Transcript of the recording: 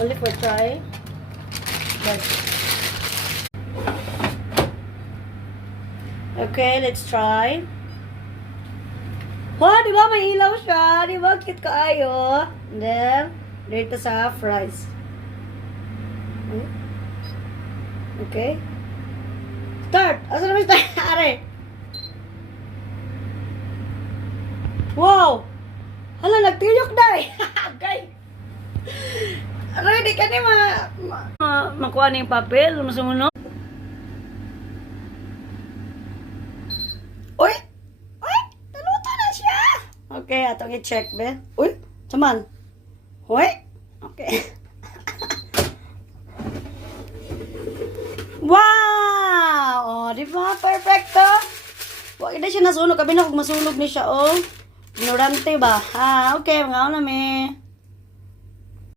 Only for try. But okay, let's try. Wow, di ba may ilaw siya? Di ba cute kaayo? And then, dito sa fries. Okay. Start! Asa naman start? Are! Wow! Hala, nagtiyok na eh! Okay! Ready ka ni makuha na yung papel, masumunod. Uy! Uy! Naluto na siya! Okay, atong i-check, be. Uy! Saman! Uy! Okay. Wow! Oh, di ba? Perfecto! Huwag na siya nasunog. Kabi na kung masunog ni siya, oh. Ignorante ba? Ha? Okay, mga na, me.